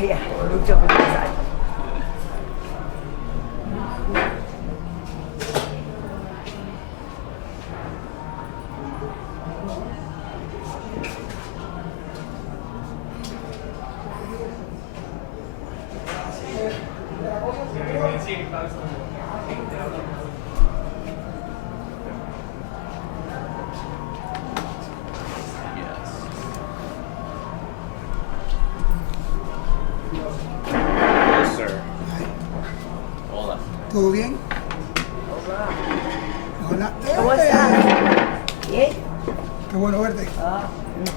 Yeah, mucho pensar. Yes, sir. Hola. ¿Todo bien? Hola. ¿Cómo estás? Bien. Qué bueno verte.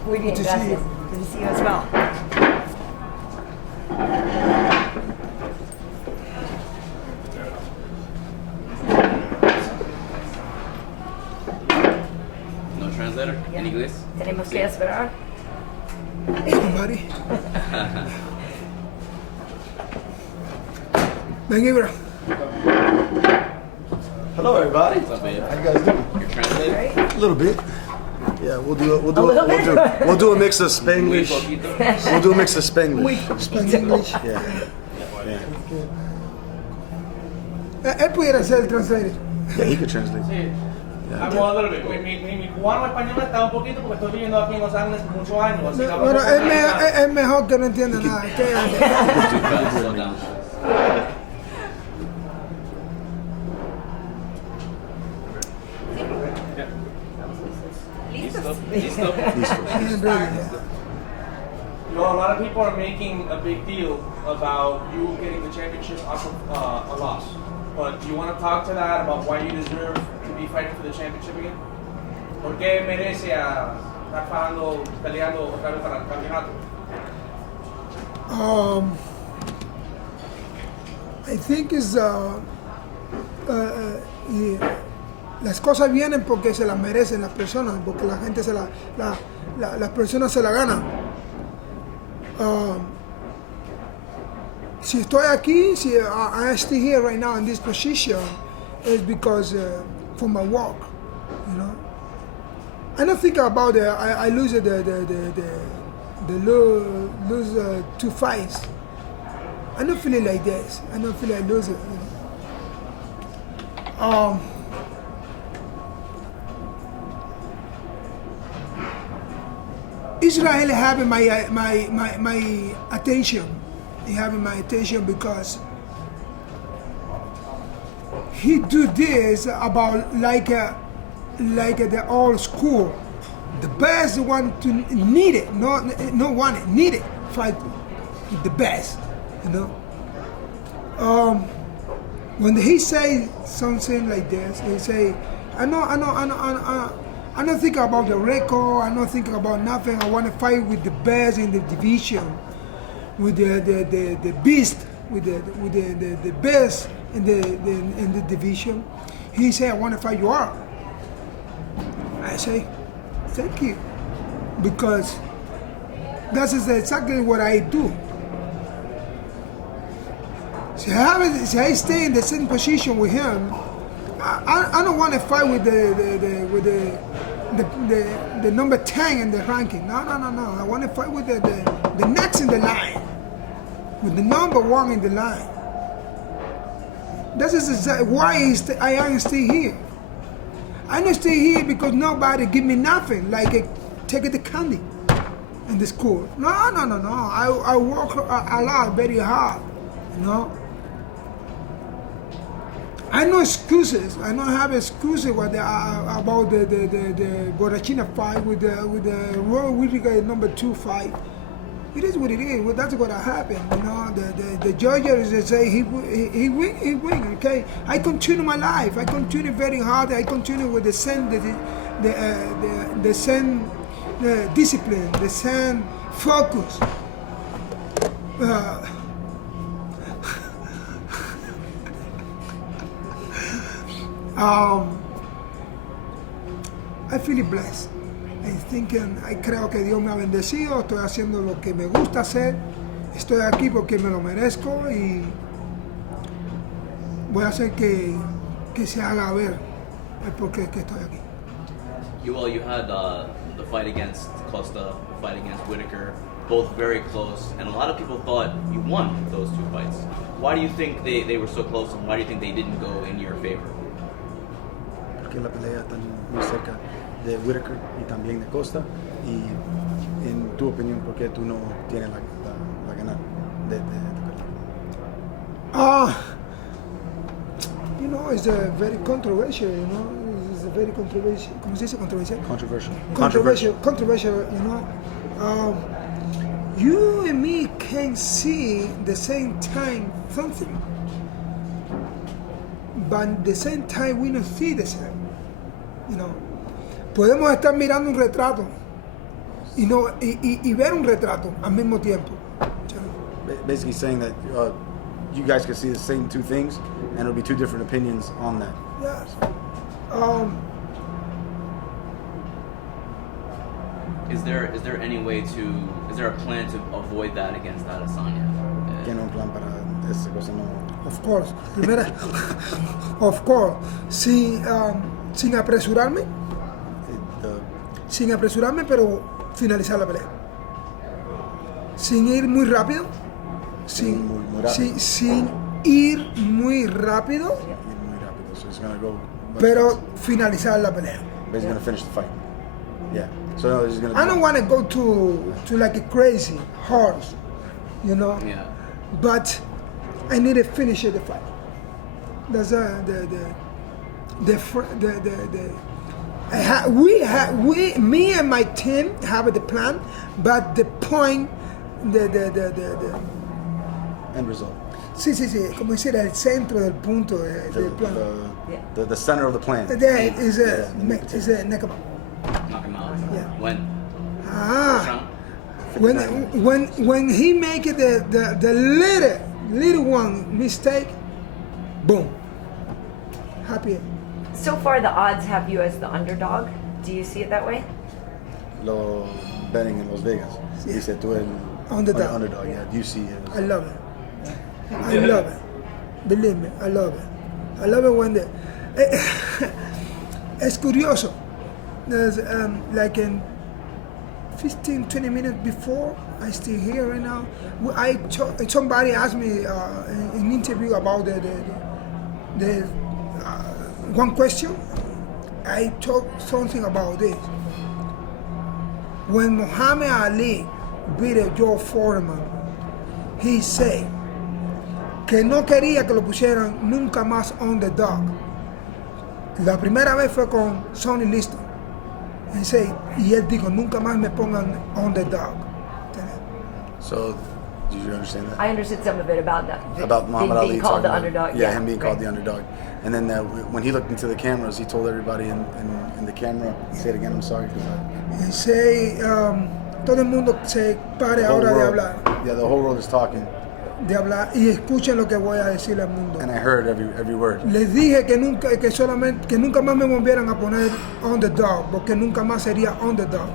Muy bien, Good to see gracias. you. Good to see you as well. No translator? En inglés? Tenemos que esperar. Somebody. Ven, Ibra. Hello, everybody. What's up, babe? How you guys doing? Your translator? Right? A little bit. Yeah, we'll do a mix of Muy Spanglish. poquito. We'll do a mix of Spanglish. Speak English. Yeah. Él pudiera ser el translator. Yeah, he could translate. Sí. Hago a little bit. Mi cubano español está un poquito porque estoy viviendo aquí en Los Ángeles por muchos años. Así que hablo Bueno, poco mexicano. es mejor que no entienda nada. Too fast, slow down. Listo. Listo. You know, a lot of people are making a big deal about you getting the championship off of a loss. But do you want to talk to that about why you deserve to be fighting for the championship again? ¿Por qué merece a estar fajando, peleando otra vez para el campeonato? I think las cosas vienen porque se las merecen las personas, porque la gente las personas se la ganan. Si estoy aquí, si I stay here right now in this position, is because for my work, you know. I don't think about I lose lose 2 fights. I don't feel it like this. I don't feel I lose it. You know? Israel having my attention. He having my attention because he do this about like the old school. The best one to need it, no want it, need it. Fight with the best, you know. When he say something like this, he say, I don't think about the record. I don't think about nothing. I want to fight with the best in the division, with the beast, with the best in the division. He say, I want to fight you out. I say, thank you, because that is exactly what I do. See, I stay in the same position with him. I don't want to fight with the number 10 in the ranking. No. I want to fight with the next in the line, with the number 1 in the line. That is exactly why I am still here. I don't stay here because nobody give me nothing, like take the candy in the school. No. I work a lot, very hard, you know. I know excuses. I don't have excuses about the Borrachina fight with the Royal Whittaker number 2 fight. It is what it is. Well, that's what happened. You know, the judges say he win. Okay, I continue my life. I continue very hard. I continue with the same the same discipline, the same focus. I feel blessed. Creo que Dios me ha bendecido. Estoy haciendo lo que me gusta hacer. Estoy aquí porque me lo merezco y voy a hacer que se haga ver el por qué que estoy aquí. You had the fight against Costa, the fight against Whittaker. both very close, and a lot of people thought you won those two fights. Why do you think they were so close, and why do you think they didn't go in your favor? Porque la pelea está muy cerca de Whitaker y también de Costa. Y en tu opinión, ¿por qué tú no tienes la ganar de pelear? You know, it's a very controversial, you know. It's a very controversial. ¿Cómo se dice controversial? Controversial, you know. You and me can see the same time something, but at the same time we don't see the same. You know, podemos estar mirando un retrato y ver un retrato al mismo tiempo. Basically saying that you guys can see the same two things, and it'll be two different opinions on that. Yes. Is there any way to? Is there a plan to avoid that against Adesanya? ¿Tiene un plan para esa cosa? No. Of course. Primera, of course. Sin apresurarme, pero finalizar la pelea. Sin ir muy rápido. Sin ir muy rápido. So he's gonna go. Pero finalizar la pelea. But he's gonna finish the fight. Yeah. So no, he's gonna. I don't want to go to like a crazy horse, you know. Yeah. But I need to finish the fight. That's me and my team have the plan, but the point, the end result. Sí, como decir, el centro del punto del plan. The center of the plan. There is a neck up. Knock him out. Yeah. When? When he make it the little one mistake, boom. Happy. So far, the odds have you as the underdog. Do you see it that way? Lo betting in Las Vegas. Yeah. Dice tú el underdog. Yeah. Do you see it? I love it. I love it. Believe me, I love it. I love it when es curioso. There's like in 15-20 minutes before I still here right now. Somebody asked me in an interview about the one question. I talked something about this. When Muhammad Ali beat Joe Foreman, he said que no quería que lo pusieran nunca más underdog. La primera vez fue con Sonny Liston. Y él dijo, nunca más me pongan underdog. So, did you understand that? I understood some of it about that. About Muhammad Ali being called the talking about- underdog. Yeah, him being called the underdog. And then when he looked into the cameras, he told everybody in the camera, say it again, I'm sorry. Y say, todo el mundo se pare ahora de hablar. Yeah, the whole world is talking. De hablar y escuchen lo que voy a decir al mundo. And I heard every word. Les dije que nunca más me volvieran a poner underdog, porque nunca más sería underdog.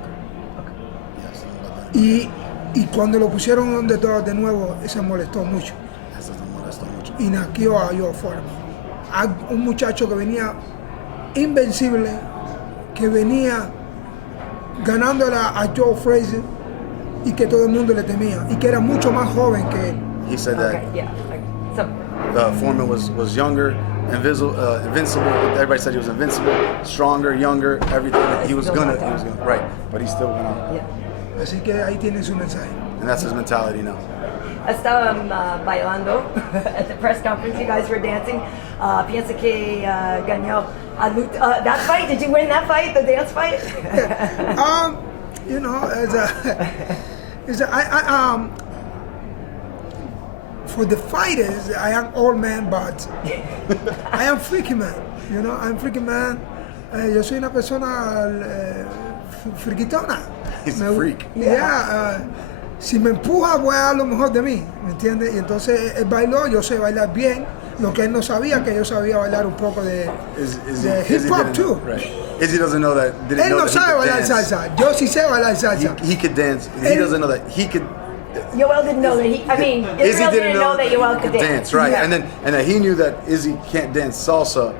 Yeah, something about that. Y cuando lo pusieron underdog de nuevo, se molestó mucho. Eso te molestó mucho. Y naqueó a Joe Foreman. A un muchacho que venía invencible, que venía ganándola a Joe Frazier y que todo el mundo le temía, y que era mucho más joven que él. He said that Okay, yeah. So, Foreman was younger, invincible. Everybody said he was invincible, stronger, younger, everything. He was gonna, right? But he still went on. yeah. Así que ahí tiene su mensaje. And that's his mentality now. Estaban bailando at the press conference. You guys were dancing. Piensa que ganó. That fight? Did you win that fight? The dance fight? You know, for the fighters, I am old man, but I am freaky man. You know, I'm freaky man. Yo soy una persona friquitona. He's a freak. Yeah. Si me empuja, voy a dar lo mejor de mí, ¿me entiendes? Y entonces él bailó, yo sé bailar bien. Lo que él no sabía, que yo sabía bailar un poco de hip hop too. Right. Izzy doesn't know that. Él no sabe bailar salsa. Yo sí sé bailar salsa. He could dance. He doesn't know that he could. Yoel didn't know that Izzy Israel didn't know that Yoel could dance. Right? Yeah. And then he knew that Izzy can't dance salsa,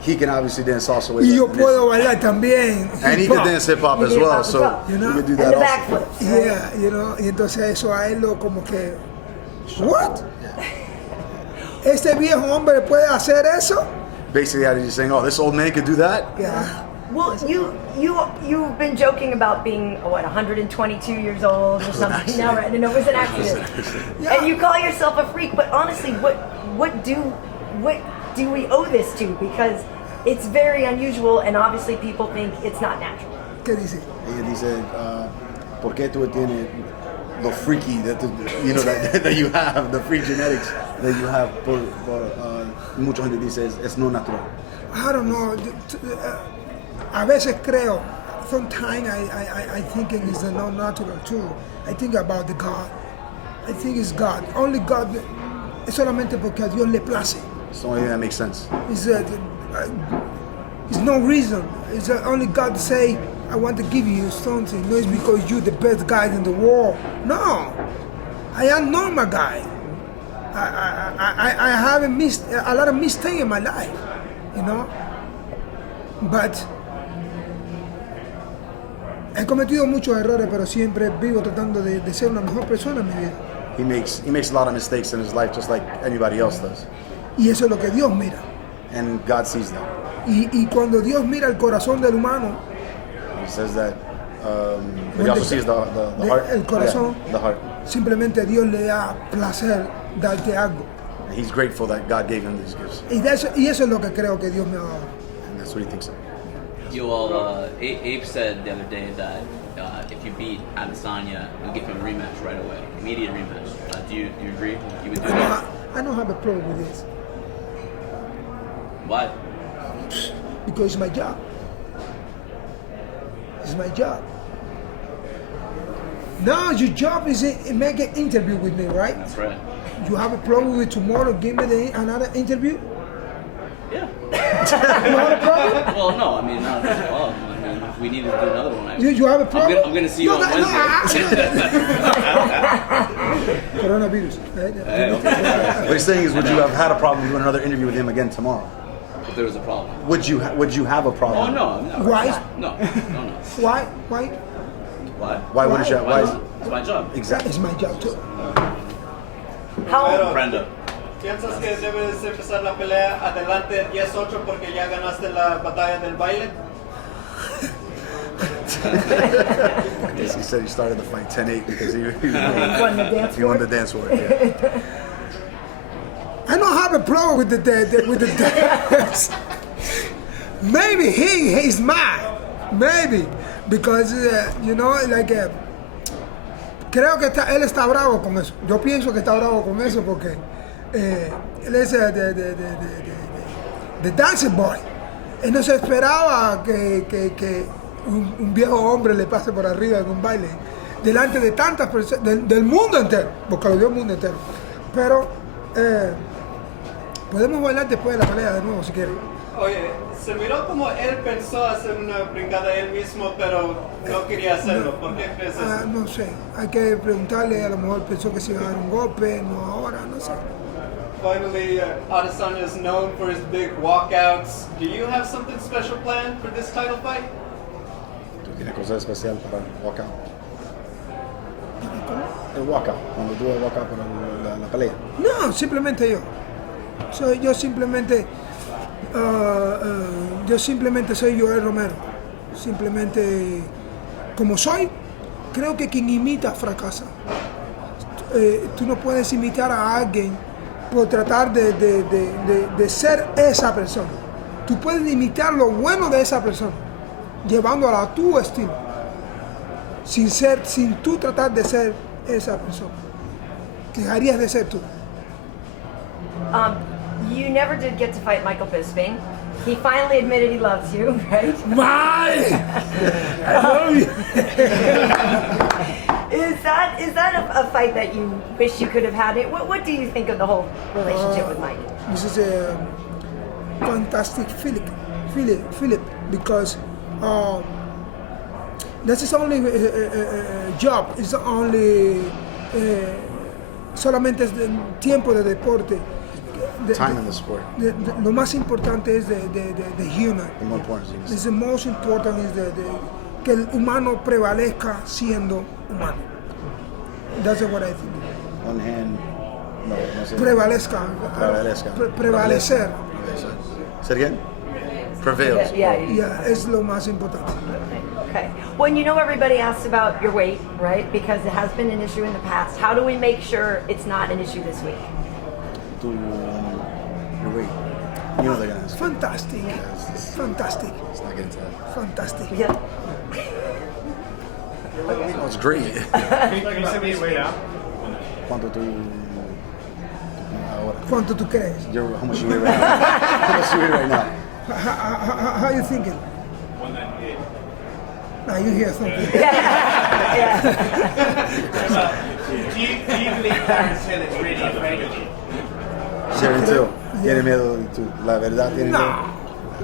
he can obviously dance salsa way Y yo better than puedo bailar también. and he hip can hop. dance hip hop You as can well, hip hop as so well. You know? we can do And that the also. backflips. Yeah, you know, y entonces eso a él lo como que, what? ¿Este viejo hombre puede hacer eso? Basically, how just saying, oh, this old man could do that? Yeah. Well, you've been joking about being 122 years old or something now, right? And it was an accident. Yeah. And you call yourself a freak, but honestly, what do we owe this to? Because it's very unusual, and obviously people think it's not natural. ¿Qué dice? Ella dice, ¿por qué tú tienes lo freaky that that you have, the freak genetics that you have? Mucha gente dice es no natural. I don't know. A veces creo, sometimes I think it is not natural too. I think about the God. I think it's God. Only God, es solamente porque a Dios le place. It's the only thing that makes sense. It's no reason. It's only God say, I want to give you something. No, it's because you're the best guy in the world. No, I am normal guy. I haven't missed a lot of mistakes in my life, you know. But he cometido muchos errores, pero siempre vivo tratando de ser una mejor persona en mi vida. He makes a lot of mistakes in his life, just like anybody else does, Y eso es lo que Dios mira. and God sees that. Y cuando Dios mira el corazón del humano, He says that. But When he also the- sees the heart. el corazón. Yeah, the heart. simplemente Dios le da placer darte algo. He's grateful that God gave him these gifts, Y eso es lo que creo que Dios me ha dado. and that's what he thinks of. Yoel, Abe said the other day that if you beat Adesanya, you'll give him a rematch right away, immediate rematch. Do you agree? You would do that? I don't have a problem with this Why? because it's my job. It's my job. Now your job is to make an interview with me, right? That's right. You have a problem with tomorrow? Give me another interview. Yeah. You have a problem? Well, no, I mean, not a problem. I mean, if we need to do another one, You have a problem? I'm gonna see you on Wednesday. Coronavirus. What he's saying is, would you have had a problem doing another interview with him again tomorrow? If there was a problem. Would you have a Oh problem? no. Why? No. Why? Why? Why wouldn't you? Why Why? not? It's my job. Exactly. It's my job too. How? Brenda. ¿Piensas que debes empezar la pelea adelante 10-8 porque ya ganaste la batalla del baile? Yes, he said he started the fight 10-8 because he won the dance he won war? the dance war. Yeah. I don't have a problem with the dance. Maybe he's mad. Maybe because you know, like creo que él está bravo con eso. Yo pienso que está bravo con eso porque él es the dancing boy. Él no se esperaba que un viejo hombre le pase por arriba en un baile delante de tantas personas del mundo entero, porque lo vio el mundo entero. Pero podemos bailar después de la pelea de nuevo si quieren. Oye, se miró como él pensó hacer una brincada él mismo, pero no quería hacerlo. ¿Por qué crees eso? No sé, hay que preguntarle, a lo mejor pensó que se iba a dar un golpe, no ahora, no sé. Finally, Adesanya is known for his big walkouts. Do you have something special planned for this title fight? ¿Tú tienes cosas especial para el walkout? El walkout, cuando tú el walkout para la pelea. No, simplemente yo. Yo simplemente soy Yoel Romero. Simplemente como soy, creo que quien imita fracasa. Tú no puedes imitar a alguien por tratar de ser esa persona. Tú puedes imitar lo bueno de esa persona, llevándolo a tu estilo, sin tú tratar de ser esa persona. Dejarías de ser tú. You never did get to fight Michael Bisping. He finally admitted he loves you, right? My, I love you. Is that a fight that you wish you could have had? What do you think of the whole relationship with Mike? This is a fantastic feeling because this is only job. It's only solamente es tiempo de deporte. time in the sport. Lo más importante es the human. The more important thing is It's the most important is que el humano prevalezca siendo humano. That's what I think. one hand. No sé. Prevalezca. Prevalezca. Prevalecer. Say it again. Prevails. Yeah. Yeah, es lo más importante. Okay. Well, you know everybody asks about your weight, right? Because it has been an issue in the past. How do we make sure it's not an issue this week? To your weight. You know they're gonna ask. Fantastic. Fantastic. Let's not get into that. Fantastic. Yeah. Oh, it's great. Can you send me your weight out? ¿Cuánto tú ahora? ¿Cuánto tú crees? How much you weigh right now? How much you weigh right now? How you thinking? 198. Now you hear something. Yeah. Do you believe Karyn Hill is really afraid of you? Sharon Till. Tiene miedo de tú. La verdad tiene miedo.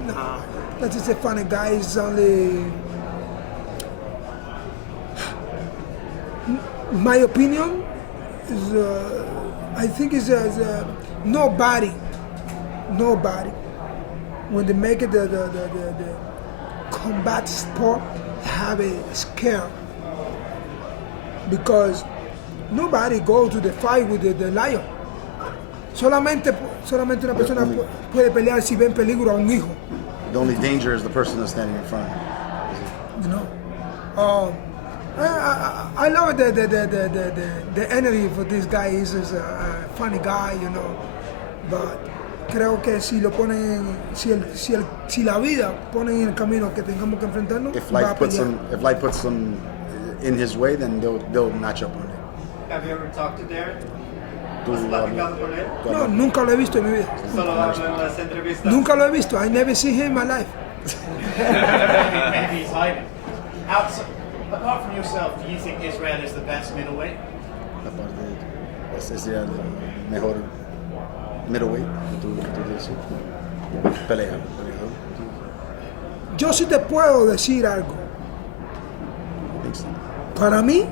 No. That is a funny guy. It's only my opinion is. I think is nobody. When they make it the combat sport, have a scare because nobody go to the fight with the lion. Solamente una persona puede pelear si ve en peligro a un hijo. The only danger is the person that's standing in front. You know. I love the energy for this guy. He's a funny guy, you know. But creo que si lo ponen, si la vida pone en el camino que tengamos que enfrentarnos, If va a life pelear. puts them in his way, then they'll match up on it. Have you ever talked to Darren? Tú, ¿Has platicado con él? No, nunca lo he visto en mi vida. Solo hablo en las entrevistas. Nunca lo he visto. I never seen him in my life. Maybe he's hiding. Apart from yourself, do you think Israel is the best middleweight? Aparte, ese sería el mejor middleweight que tú dices. Peleador. Yo sí te puedo decir algo. Para mí,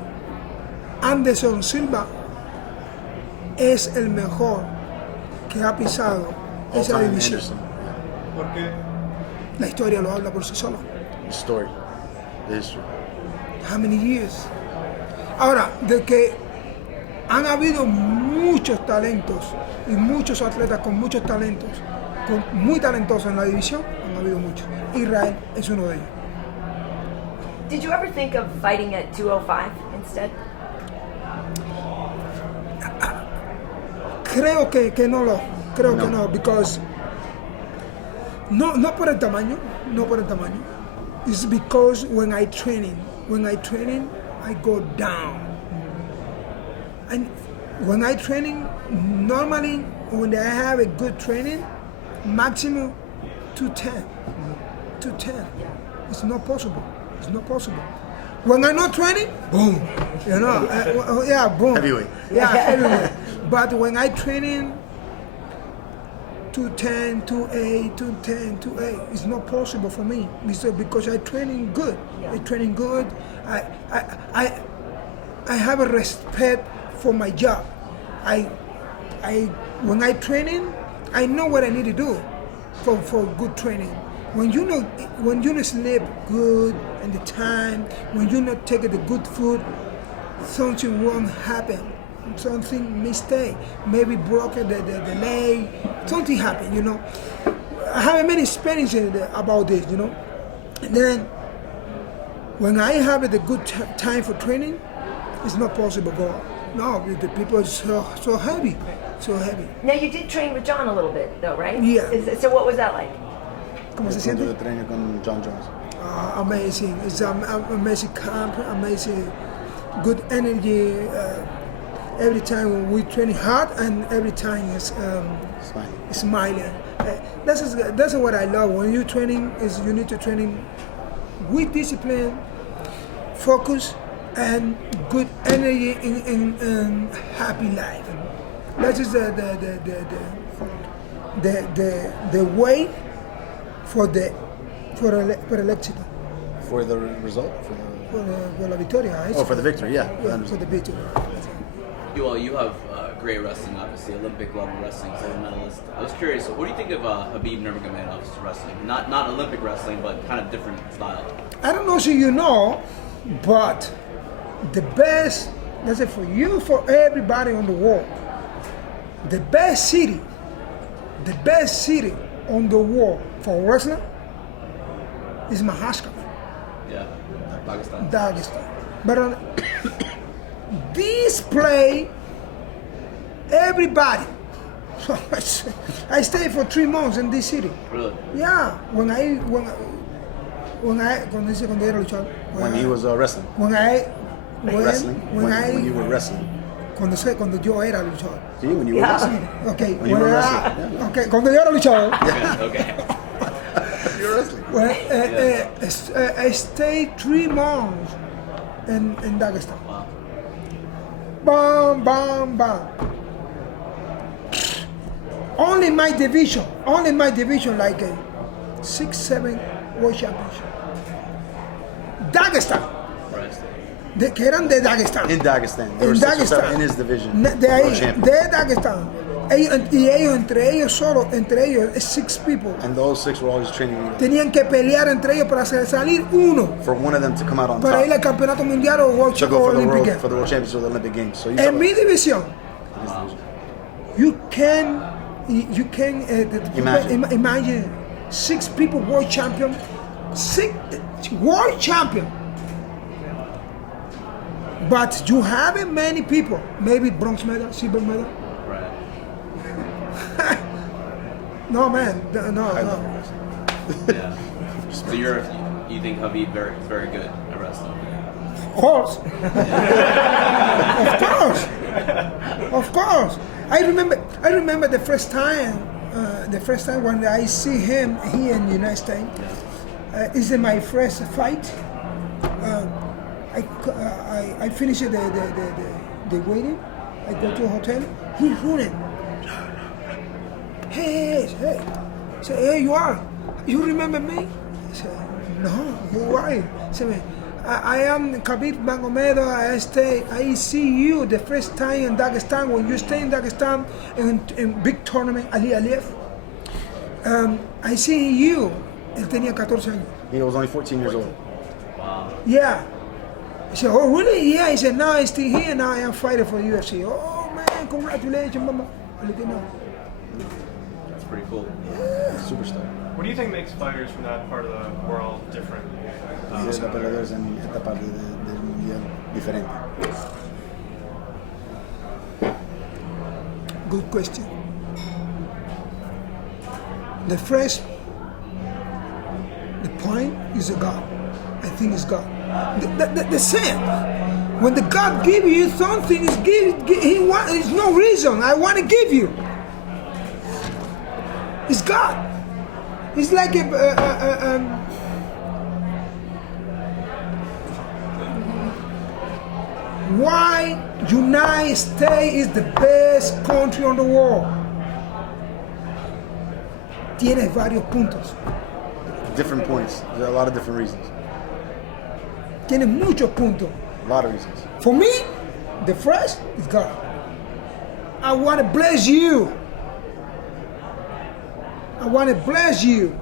Anderson Silva es el mejor que ha pisado esa All-time división. Anderson. ¿Por qué? La historia lo habla por sí sola. The story. The history. How many years? Ahora, de que han habido muchos talentos y muchos atletas con muchos talentos, muy talentosos en la división, han habido muchos. Israel es uno de ellos. Did you ever think of fighting at 205 instead? Creo que no, because no por el tamaño, it's because when I training, I go down. And when I training, normally when I have a good training, maximum 210. It's not possible. When I'm not training, boom. You know, yeah, boom. Heavyweight. Yeah, heavyweight. But when I training 210, 208, 210, 208, it's not possible for me because I training good. I training good. I have a respect for my job. When I training, I know what I need to do for good training. When you sleep good and the time, when you not take the good food, something wrong happen. Something mistake, maybe broken the leg, something happened, you know. I have many experiences about this, you know. And then when I have the good time for training, it's not possible. But no, the people are so heavy. Now you did train with John a little bit, though, right? Yeah. So what was that like? ¿Cómo se Cuando siente? yo trainer con John Jones. Amazing. It's amazing camp, amazing, good energy. Every time we train hard, and every time is smiling. That's what I love. When you training, you need to training with discipline, focus, and good energy in happy life. That is the way for el éxito. For the result? For la victoria. For the victory, yeah. I Yeah, for understand. the victory. Yoel, you have great wrestling, obviously, Olympic level wrestling, silver medalist. I was curious, what do you think of Khabib Nurmagomedov's wrestling? Not Olympic wrestling, but kind of different style. I don't know if you know, but the best, let's say for you, for everybody on the world, the best city on the world for wrestling is Mahashkala, Yeah, Pakistan. Dagestan. But this play, everybody. So I stayed for 3 months in this city. Really? Yeah, when When he was wrestling. When you were wrestling. Cuando yo era luchador. Sí, when you were wrestling. Okay, When you were wrestling. Yeah. okay, cuando yo era luchador. Okay. You were wrestling. Well, I stayed 3 months in Dagestan. Wow. Bam, bam, bam. Only my division, like a 6-7 world championship. Dagestan, Right. que eran de Dagestan. In Dagestan. There En were 6 or 7 Dagestan. in his division. De World ahí, champions. de Dagestan. Y ellos, entre ellos, 6 people. And those 6 were always training together. Tenían que pelear entre ellos para salir uno. For one of them to come out on Para ir top. al campeonato mundial o World To go for the Olympic world, Games. for the world championships or the Olympic Games. So you En mi división, Wow. you can Imagine. imagine 6 people world champion, 6 world champion. But you haven't many people, maybe bronze medal, silver medal. Right. No man, no. Yeah. So you think Khabib is very good at wrestling? Of course. Of course. I remember the first time when I see him here in the United States. It's my first fight. I finished the waiting. I go to a hotel. He's running. Hey. Say, hey, you remember me? I said, no, who are you? Say, I am Khabib Nurmagomedov. I see you the first time in Dagestan when you stay in Dagestan in big tournament, Ali Aliyev. I see you. Él tenía 14 años. He was only 14 years old. Wow. Yeah. I said, oh really? Yeah. He said, now I'm still here. Now I am fighting for UFC. Oh man, congratulations, mama. I let you know. That's pretty cool. Superstar. What do you think makes fighters from that part of the world different? Y de los peleadores en esta parte del mundial diferente. Good question. The first, the point is a God. I think it's God. The same. When the God gives you something, it's no reason. I want to give you. It's God. It's like why United States is the best country on the world. Tiene varios puntos. Different points. There are a lot of different reasons. Tiene muchos puntos. A lot of reasons. For me, the first is God. I want to bless you. I want to bless you.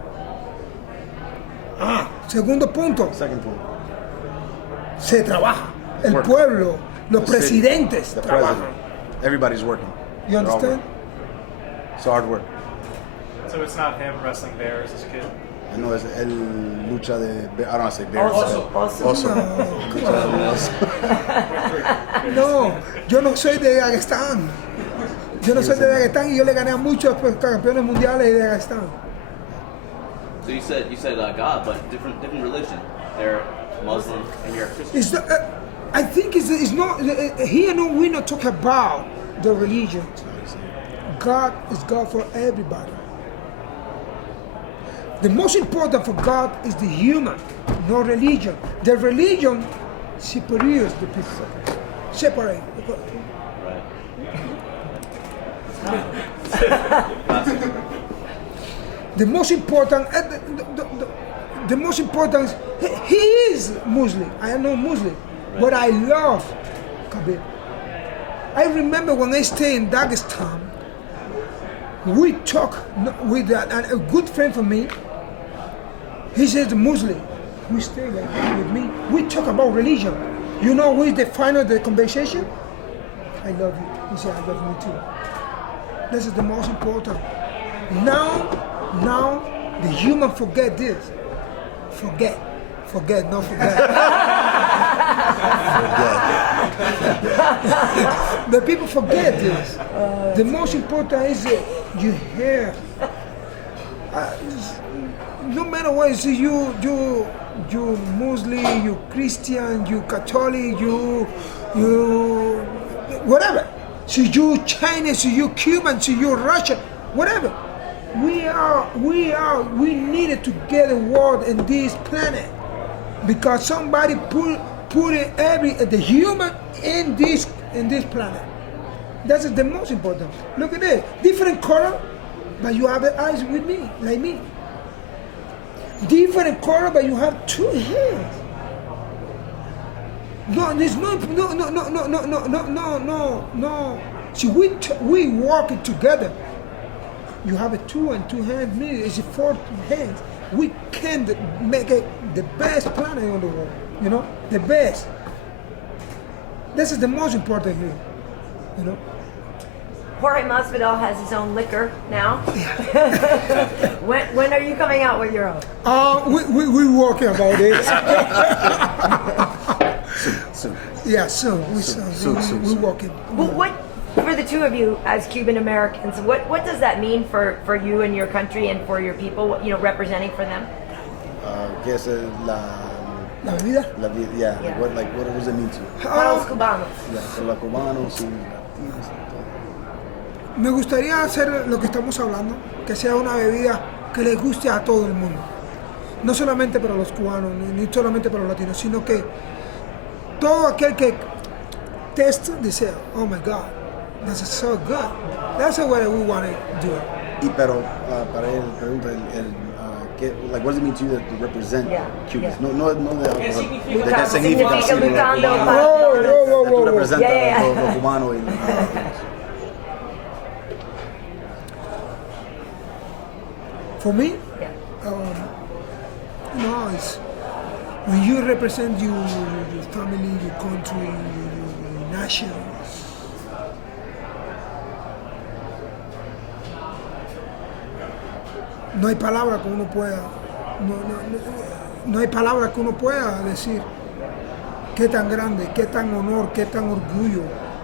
Segundo punto, Second point. se trabaja. El Work. pueblo, los The city, presidentes the trabajan. president. Everybody's working. You They're all understand? working. It's hard work. So it's not him wrestling bears as a kid. I know es el lucha de, I don't want to say bears. Oso. Oso. Lucha de un oso. No, yo no soy de Dagestan. Yo no soy de Dagestan y yo le gané a muchos campeones mundiales de Dagestan. So you said God, but different religion. They're Muslim and you're Christian. It's not, I think it's not here. No, we not talk about the religion. God is God for everybody. The most important for God is the human, not religion. The religion separates the people. Separate. The most important, the most important, he is Muslim. I am not Muslim, but I love Khabib. I remember when I stayed in Dagestan, we talk with a good friend of me. He says Muslim. We stay like that with me. We talk about religion. You know who is the final of the conversation? I love you. He said, I love you too. This is the most important. Now, the human forget this. Forget, not forget. The people forget this. The most important is that you hear. No matter what, it's you Muslim, you Christian, you Catholic, you whatever. So you Chinese, so you Cuban, so you Russian, whatever. We needed to get a word in this planet because somebody put the human in this planet. That is the most important. Look at this, different color, but you have the eyes with me, like me. Different color, but you have two hands. No, there's no. See, we walk it together. You have a two and two hands. Me, it's four hands. We can make it the best planet on the world. You know, the best. This is the most important here. You know. Jorge Masvidal has his own liquor now. When are you coming out with your own? We working about it. Soon. Yeah, soon. We working. Well, what for the two of you as Cuban Americans? What does that mean for you and your country and for your people? Representing for them. ¿Qué es La vida. la vida? Yeah. Yeah. What does it mean to you? Para los cubanos. Yeah, for los cubanos y latinos. Me gustaría hacer lo que estamos hablando, que sea una bebida que les guste a todo el mundo. No solamente para los cubanos, ni solamente para los latinos, sino que todo aquel que teste dice, oh my God, this is so good. That's what we want to do. Y pero para él pregunta what does it mean to you to represent Cubans? Yeah. No de ¿Qué significa? ¿Qué significa sí, Lucando lo para- que tú representas Yeah. lo cubano y los latinos. For me, Yeah. it's when you represent your family, your country, your nation. No hay palabra que uno pueda, no hay palabra que uno pueda decir qué tan grande, qué tan honor, qué tan orgullo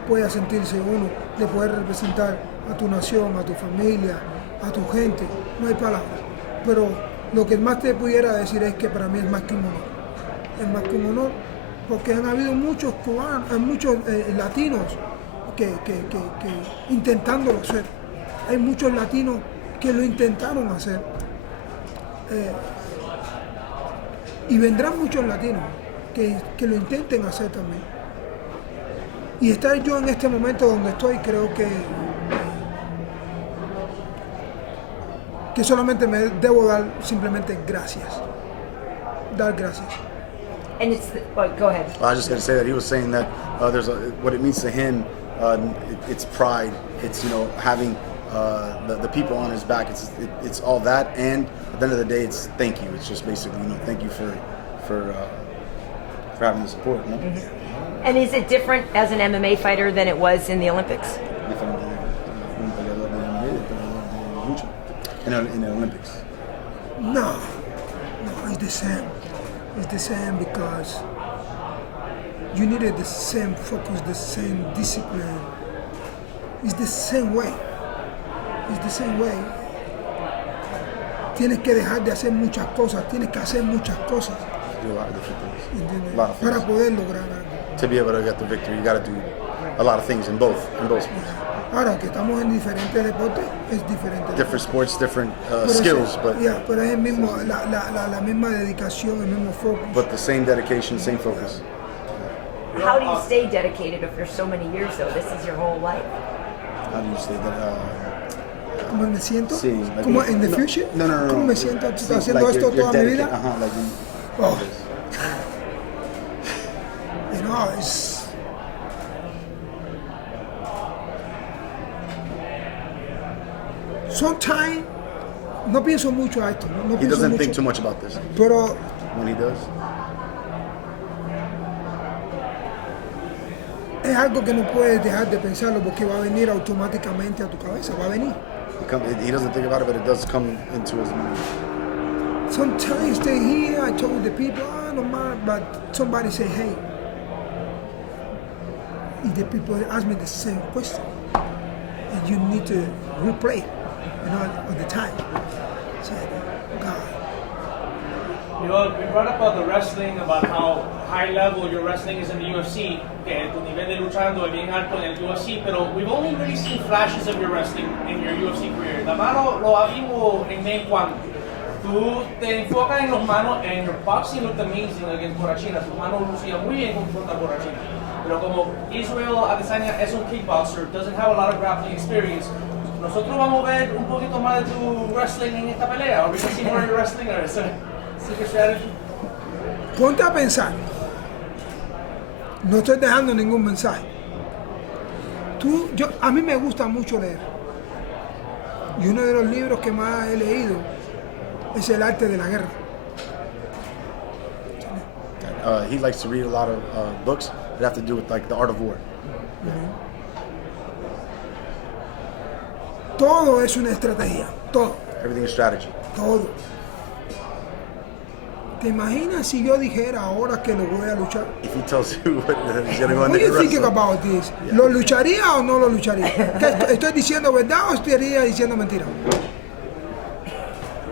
pueda sentirse uno de poder representar a tu nación, a tu familia, a tu gente. No hay palabras. Pero lo que más te pudiera decir es que para mí es más que un honor. Es más que un honor porque han habido muchos cubanos, muchos latinos que intentándolo hacer. Hay muchos latinos que lo intentaron hacer. Y vendrán muchos latinos que lo intenten hacer también. Y estar yo en este momento donde estoy, creo que solamente me debo dar simplemente gracias. Dar gracias. And go ahead. I was just going to say that he was saying that what it means to him. It's pride. It's having the people on his back. It's all that, and at the end of the day, it's thank you. It's just basically thank you for having the support. You know? Mm-hmm. And is it different as an MMA fighter than it was in the Olympics? In the Olympics. No, it's the same. It's the same because you needed the same focus, the same discipline. It's the same way. It's the same way. Tienes que dejar de hacer muchas cosas, tienes que hacer muchas cosas. Do a lot of different things. ¿Entiendes? A lot of things. Para poder lograr algo. To be able to get the victory, you got to do a lot of things in both sports. Ahora que estamos en diferentes deportes, es diferente. Different sports, different Pero skills, but pero es el mismo, la misma dedicación, el mismo focus. the same dedication, same focus. How do you stay dedicated if there's so many years though? This is your whole life. How do you say that? ¿Cómo me siento? Sí, like ¿Cómo in the no, future? No. ¿Cómo me siento Sí, haciendo like esto you're toda mi vida? dedicated, like Oh. it's sometimes no pienso mucho a esto, no He pienso doesn't mucho, think too much about this. pero When he does, es algo que no puedes dejar de pensarlo porque va a venir automáticamente a tu cabeza, va a venir. he doesn't think about it, but it does come into his mind. Sometimes they hear, I told the people, oh, no mind, but somebody say, hey. And the people ask me the same question. And you need to replay, all the time. So, God. You know, we brought up about the wrestling, about how high level your wrestling is in the UFC, que tu nivel de luchando es bien alto en el UFC, pero we've only really seen flashes of your wrestling in your UFC career. Nada más lo vimos en vez en cuando. Tú te enfocas en los manos, and your boxing looked amazing against Borrachina. Tus manos lucían muy bien contra Borrachina. Pero como Israel Adesanya es un kickboxer, doesn't have a lot of grappling experience, nosotros vamos a ver un poquito más de tu wrestling en esta pelea. Are we going to see more of your wrestling or is it secret strategy? Ponte a pensar. No estoy dejando ningún mensaje. A mí me gusta mucho leer. Y uno de los libros que más he leído es El arte de la guerra. He likes to read a lot of books that have to do with like the art of war. Todo es una estrategia, todo, Everything is strategy. todo. ¿Te imaginas si yo dijera ahora que lo voy a luchar? If he tells you what he's gonna go in What are you there thinking wrestle, about this? ¿Lo lucharía o no lo lucharía? ¿Estoy diciendo verdad o estaría diciendo mentira?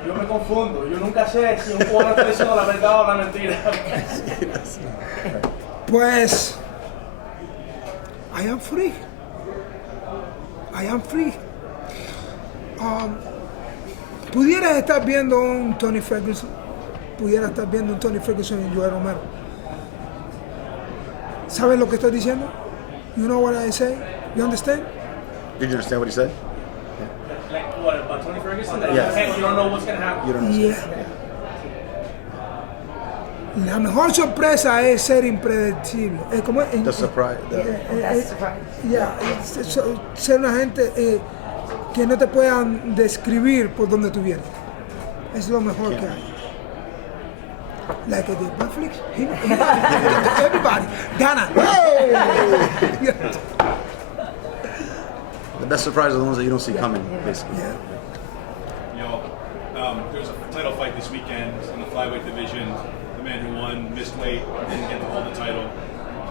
Yo me confundo, yo nunca sé si un jugador está diciendo la verdad o la mentira. Pues, I am free. I am free. Pudieras estar viendo un Tony Ferguson. Pudiera estar viendo un Tony Ferguson y Yoel Romero. ¿Sabes lo que estoy diciendo? You know what I say? You understand? Did you understand what he said? Like what, about Tony Ferguson? That Yeah. you don't know what's going to happen? You don't understand. Yeah. La mejor sorpresa es ser impredecible. Es como The surprise. That's surprise. Ser una gente que no te puedan describir por donde tú vienes. Es lo mejor que hay. Like the Netflix, everybody, Ghana. Hey! The best surprises are the ones that you don't see coming, basically. Yeah. There was a title fight this weekend in the flyweight division. The man who won missed weight, didn't get to hold the title.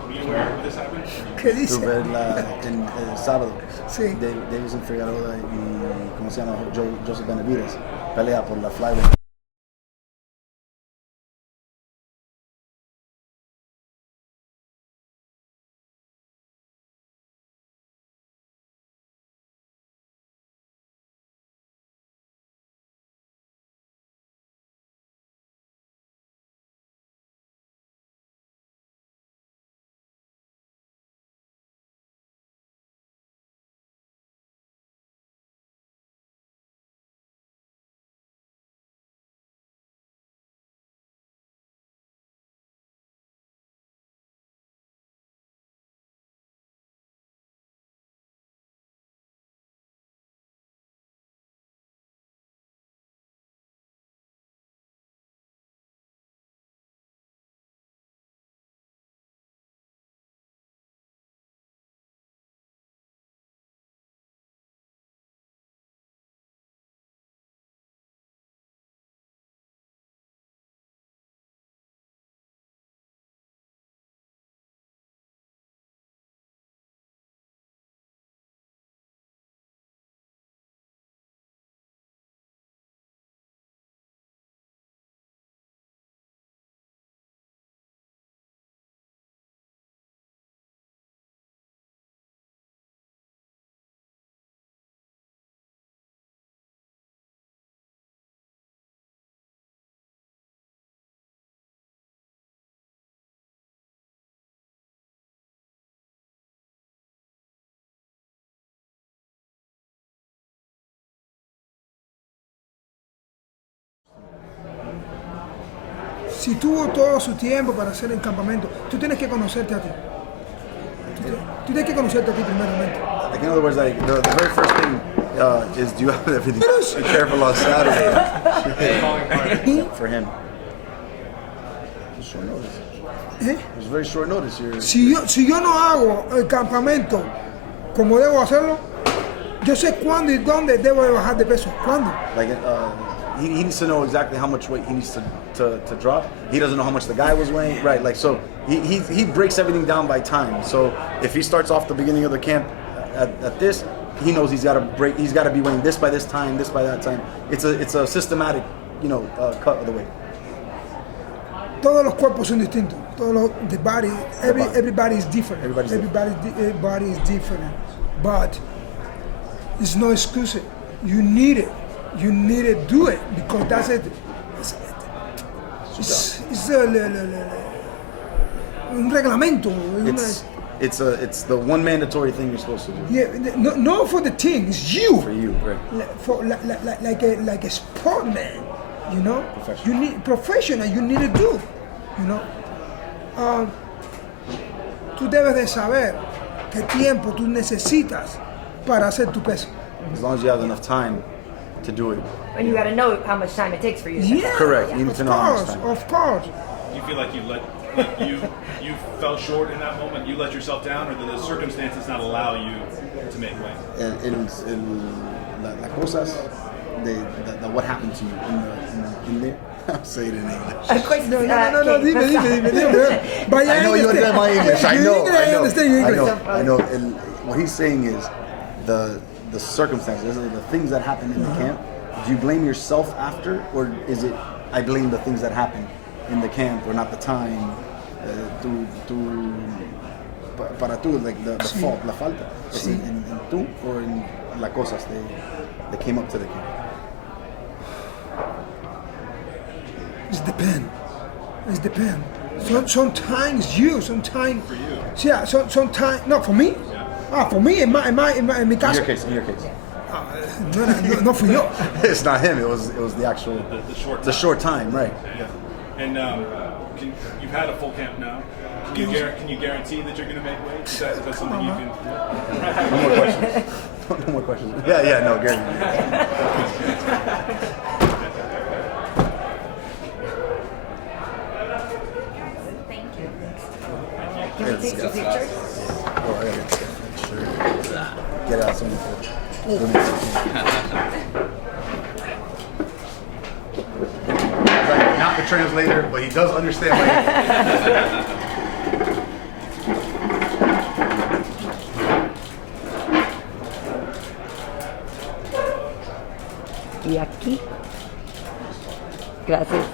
Were you aware of this happened? ¿Qué dice? Tuve el sábado, Sí. Davison Figueroa y, ¿cómo se llama? Joseph Benavides, pelea por la flyweight. Si tuvo todo su tiempo para hacer el campamento, tú tienes que conocerte a ti. Tú tienes que conocerte a ti primeramente. Like, in other words, like the very first thing is, do you have everything? Be careful on Saturday. For him. Short notice. ¿Eh? It was very short notice. You're, Si yo no hago el campamento como debo hacerlo, yo sé cuándo y dónde debo de bajar de peso. ¿Cuándo? like he needs to know exactly how much weight he needs to drop. He doesn't know how much the guy was weighing. Right, like so he breaks everything down by time. So if he starts off the beginning of the camp at this, he knows he's got to be weighing this by this time, this by that time. It's a systematic, cut of the weight. Todos los cuerpos son distintos. Everybody is different. Everybody is different. But it's no excuse. You need it. You need to do it because that's it. It's un reglamento. It's the one mandatory thing you're supposed to do. Yeah, no for the team. It's you. For you, right? For like a sportman, Professional. You need professional. You need to do, tú debes de saber qué tiempo tú necesitas para hacer tu peso. As long as you have enough time to do it. And you got to know how much time it takes for you. Yeah, Correct. You need to know how much time. Of course. Do you feel like you fell short in that moment? You let yourself down, or did the circumstances not allow you to make weight? Las cosas de what happened to you in there. I'll say it in English. Of course, No, okay, dime. Vaya I know you understand my English. I understand your English. I know. And what he's saying is the circumstances, the things that happened in the camp. Do you blame yourself after, or is it I blame the things that happened in the camp, or not the time? Para tú, like the fault, la falta. Sí. In tú or in las cosas they came up to the camp. It depends. Sometimes you, sometimes. For you. Yeah, sometimes. No, for me. Yeah. For me, in my caso. In your case. No fui yo. It's not him. It was the actual The short time, right? Yeah. And you've had a full camp now. Can you guarantee that you're going to make weight? Is that something you can? No more questions. No more questions. Yeah, no, Gary. Thank you. Yeah, Can we take some pictures? Oh, I gotta get this. Sure. Get out some not the translator, but he does understand my Y aquí. Gracias.